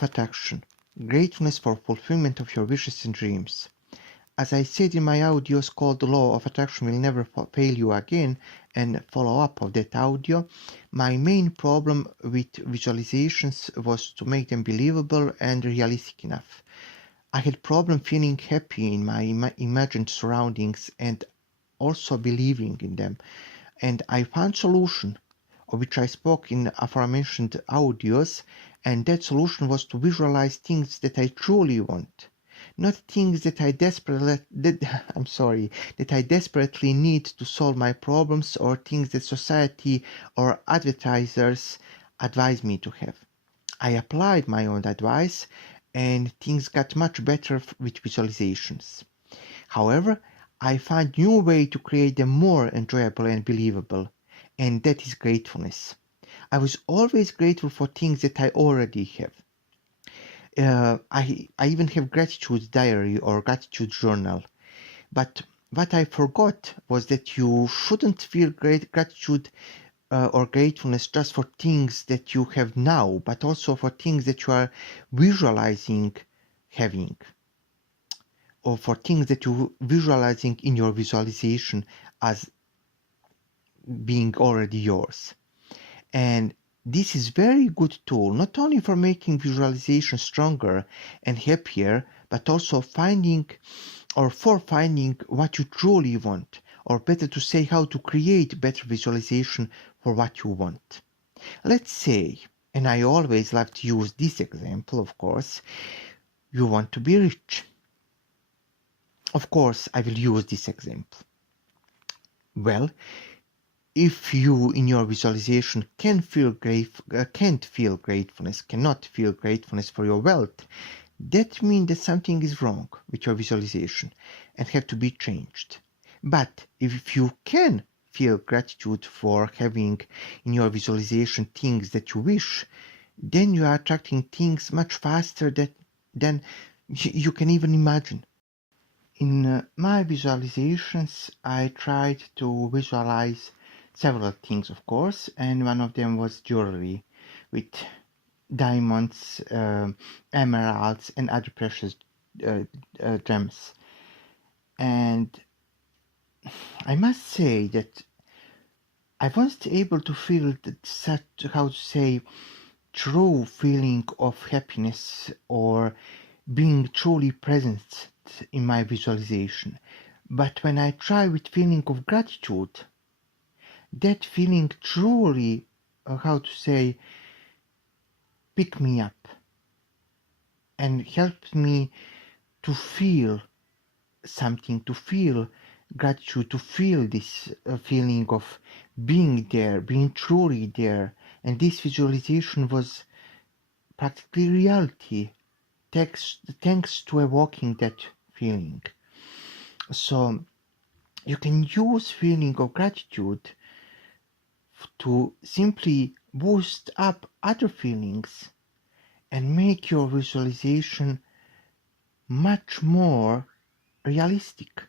of attraction. Gratefulness for fulfillment of your wishes and dreams. As I said in my audios called The Law of Attraction Will Never Fail You Again and follow up of that audio, my main problem with visualizations was to make them believable and realistic enough. I had problem feeling happy in my imagined surroundings and also believing in them. And I found solution, of which I spoke in aforementioned audios, and that solution was to visualize things that I truly want. Not things that I desperately need to solve my problems, or things that society or advertisers advise me to have. I applied my own advice and things got much better with visualizations. However, I found new way to create them more enjoyable and believable, and that is gratefulness. I was always grateful for things that I already have. I even have gratitude diary or gratitude journal. But what I forgot was that you shouldn't feel gratitude or gratefulness just for things that you have now, but also for things that you are visualizing having, or for things that you visualizing in your visualization as being already yours. And this is very good tool, not only for making visualization stronger and happier, but also finding what you truly want, or better to say, how to create better visualization for what you want. Let's say, and I always like to use this example, of course, you want to be rich. Of course, I will use this example. Well, if you in your visualization cannot feel gratefulness for your wealth, that means that something is wrong with your visualization and have to be changed. But if you can feel gratitude for having in your visualization things that you wish, then you are attracting things much faster than you can even imagine. In my visualizations, I tried to visualize several things, of course, and one of them was jewelry with diamonds, emeralds, and other precious gems. And I must say that I wasn't able to feel such, true feeling of happiness or being truly present in my visualization. But when I try with feeling of gratitude, that feeling truly, pick me up and helped me to feel something, to feel gratitude, to feel this feeling of being there, being truly there. And this visualization was practically reality, thanks to evoking that feeling. So you can use feeling of gratitude to simply boost up other feelings and make your visualization much more realistic.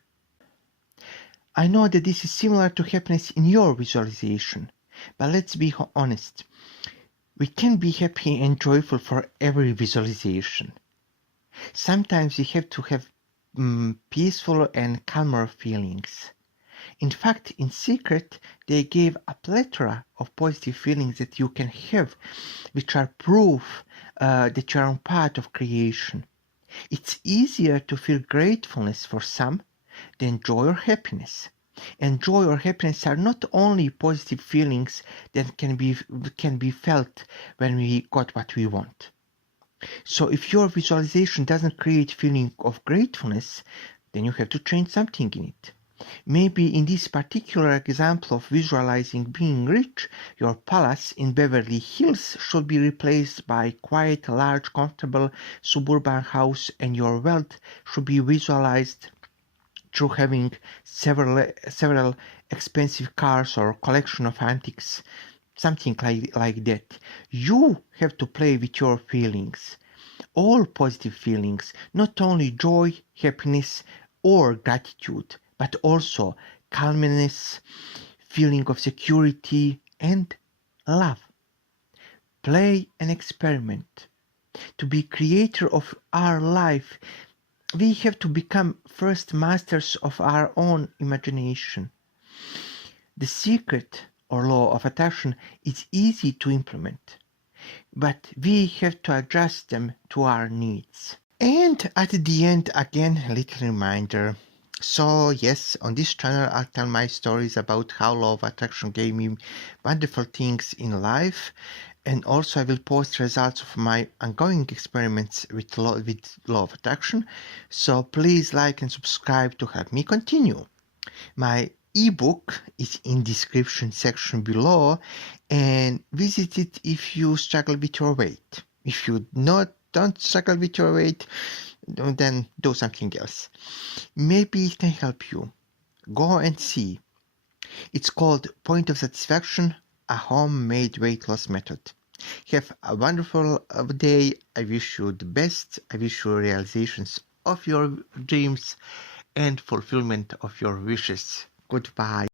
I know that this is similar to happiness in your visualization, but let's be honest. We can be happy and joyful for every visualization. Sometimes we have to have peaceful and calmer feelings. In fact, in secret, they gave a plethora of positive feelings that you can have, which are proof that you are part of creation. It's easier to feel gratefulness for some than joy or happiness. And joy or happiness are not only positive feelings that can be felt when we got what we want. So if your visualization doesn't create feeling of gratefulness, then you have to change something in it. Maybe in this particular example of visualizing being rich, your palace in Beverly Hills should be replaced by a quiet, large, comfortable suburban house, and your wealth should be visualized through having several expensive cars or collection of antiques, something like that. You have to play with your feelings, all positive feelings, not only joy, happiness, or gratitude, but also calmness, feeling of security, and love. Play and experiment. to be creator of our life, we have to become first masters of our own imagination. The secret or law of attraction is easy to implement, but we have to adjust them to our needs. And at the end, again, a little reminder. So yes, on this channel I'll tell my stories about how law of attraction gave me wonderful things in life, and also I will post results of my ongoing experiments with law of attraction. So please like and subscribe to help me continue. My ebook is in description section below, and visit it if you struggle with your weight. If you don't struggle with your weight, then do something else. Maybe it can help you. Go and see. It's called Point of Satisfaction, a homemade weight loss method. Have a wonderful day. I wish you the best. I wish you realizations of your dreams and fulfillment of your wishes. Goodbye.